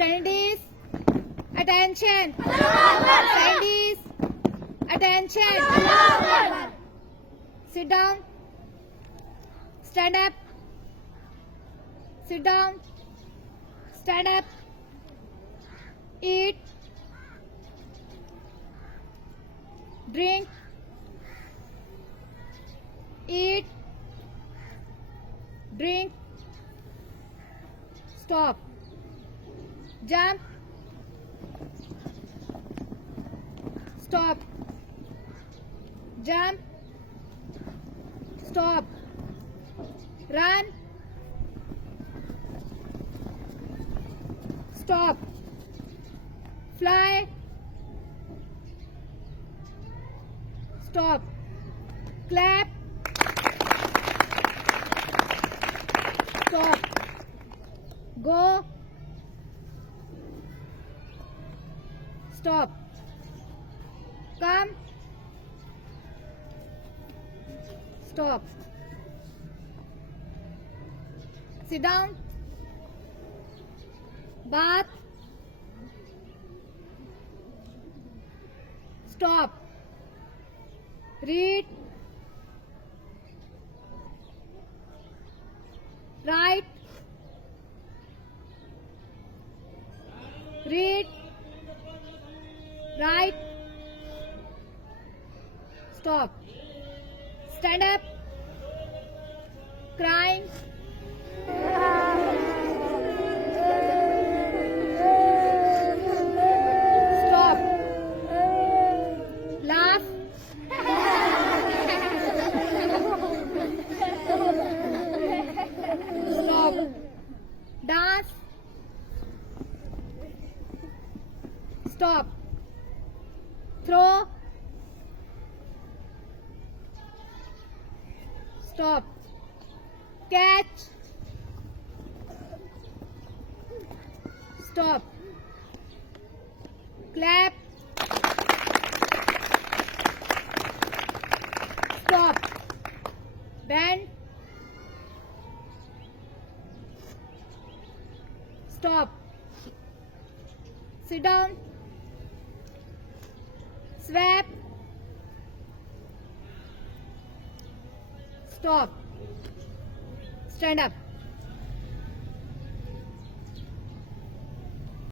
Standees, attention. Standees, attention. Sit down. Stand up. Sit down. Stand up. Eat. Drink. Eat. Drink. Stop. Jump. Stop. Jump. Stop. Run. Stop. Fly. Stop. Clap. Stop. Go. Stop. Come. Stop. Sit down. Bath. Stop. Read. Write. Read. Write. Stop. Stand up. Crying. Stop. Laugh. Stop. Dance. Stop. Throw. Stop. Catch. Stop. Clap. Stop. Bend. Stop. Sit down. Swap. Stop. Stand up.